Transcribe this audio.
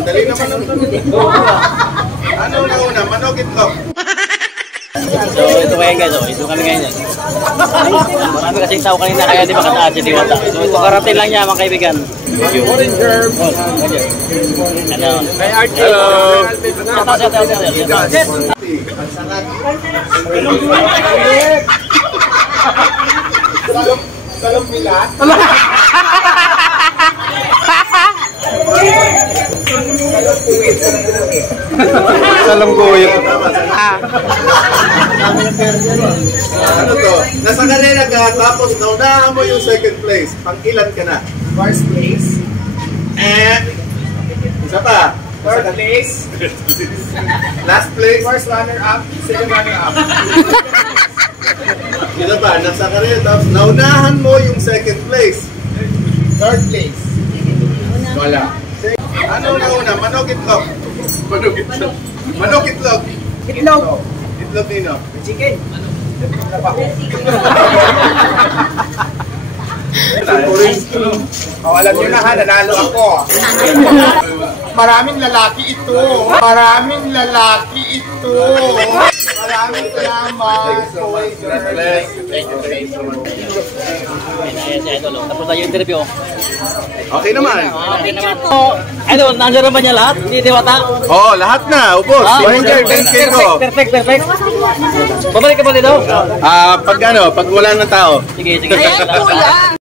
Dali naman ang sunod. Ano na una? Manok itlog. So ito kaya guys, ito kami ngayon. Marami kasing tao kanina kaya di makataas si Diwata. So ito karating lang niya mga kaibigan. Ano? Hello! Salong nila? Salong kuwit. Ano to? Nasa kanina ka, tapos naunahan mo yung second place. Pang-ilan ka na? First place. And isa pa? Third place. Last place? First runner-up. Second runner-up. Isa pa? Nasa kanina, tapos naunahan mo yung second place. Third place. Wala. Ano na una? Manok itlog? Manok itlog. Manok itlog. Itlog. Itlog nino? Chicken. Oh, alam nyo na ha, nanalo ako. Maraming lalaki ito. Maraming lalaki ito. Maraming salamat. Tapos na yung interview. Okay naman. Okay naman. Idol, nandiyan naman niya lahat? Hindi Diwata? Oh, lahat na. Ubos. 10K ko. Perfect. Babalik ka ba dito? Pag wala ng tao. Sige. Ayan, kuya.